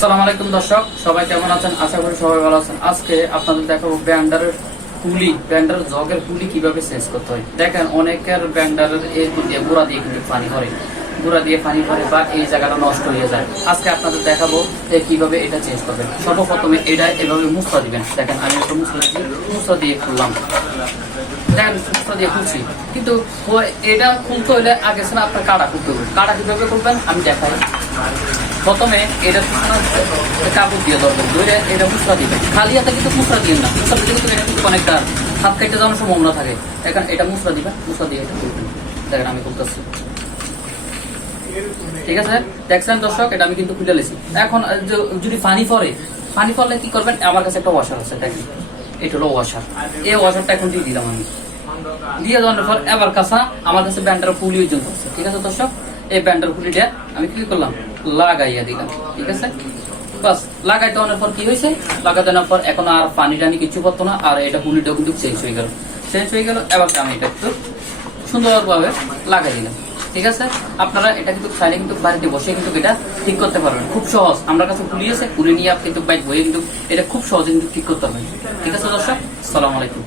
আসসালামু আলাইকুম দর্শক, সবাই কেমন আছেন? আশা করি সবাই ভালো আছেন। আজকে আপনাদের দেখাবো ব্লেন্ডারের পুলি, ব্লেন্ডার জগের পুলি কিভাবে চেঞ্জ করতে হয়। দেখেন অনেকের ব্লেন্ডারের এই গুঁড়া দিয়ে কিন্তু পানি ভরে, গুঁড়া দিয়ে পানি ভরে বা এই জায়গাটা নষ্ট হয়ে যায়। আজকে আপনাদের দেখাবো যে কিভাবে এটা চেঞ্জ করবেন। সর্বপ্রথমে এটা এভাবে মুছরা দিবেন। দেখেন আমি একটা মুছরা দিয়ে খুললাম, দেখেন মুছরা দিয়ে খুলছি, কিন্তু এটা খুলতে হলে আগে না আপনার কাটা খুলতে হবে। কাটা কিভাবে করবেন আমি দেখাই। প্রথমে এটা কাপড় দিয়ে ধরবেন, ধরে এটা মুসরা দিবেন। খালি হাতে কিন্তু মুসরা দিবেন না, মুসরা দিলে কিন্তু এটা কিন্তু অনেকটা হাত কেটে যাওয়ার সম্ভাবনা থাকে। এখন এটা মুসরা দিবেন, মুসরা দিয়ে এটা করবেন। দেখেন আমি করতেছি, ঠিক আছে? দেখছেন দর্শক, এটা আমি কিন্তু খুলে লেছি। এখন যদি পানি পড়লে কি করবেন? আমার কাছে একটা ওয়াশার আছে, দেখেন এটা হলো ওয়াশার। এই ওয়াশারটা এখন দিয়ে দিলাম আমি, দিয়ে দেওয়ার পর এবার কাছে আমার কাছে ব্যান্ডার পুলি ওজন করছে, ঠিক আছে দর্শক? এই ব্যান্ডার পুলিটা আমি কি করলাম? লাগাইয়া দিলাম, ঠিক আছে? বাস লাগাই দেওয়ার পর কি হয়েছে? লাগা দেওয়ার পর এখন আর পানি টানি কিছু করতো না, আর এটা পুলিটাও কিন্তু চেঞ্জ হয়ে গেল। এবার আমি এটা একটু সুন্দরভাবে লাগাই দিলাম, ঠিক আছে? আপনারা এটা কিন্তু চাইলে কিন্তু বাড়িতে বসে কিন্তু এটা ঠিক করতে পারবেন, খুব সহজ। আমার কাছে পুলি আছে, পুলি নিয়ে কিন্তু বাইক বইয়ে কিন্তু এটা খুব সহজে কিন্তু ঠিক করতে পারবেন, ঠিক আছে দর্শক? আসসালামু আলাইকুম।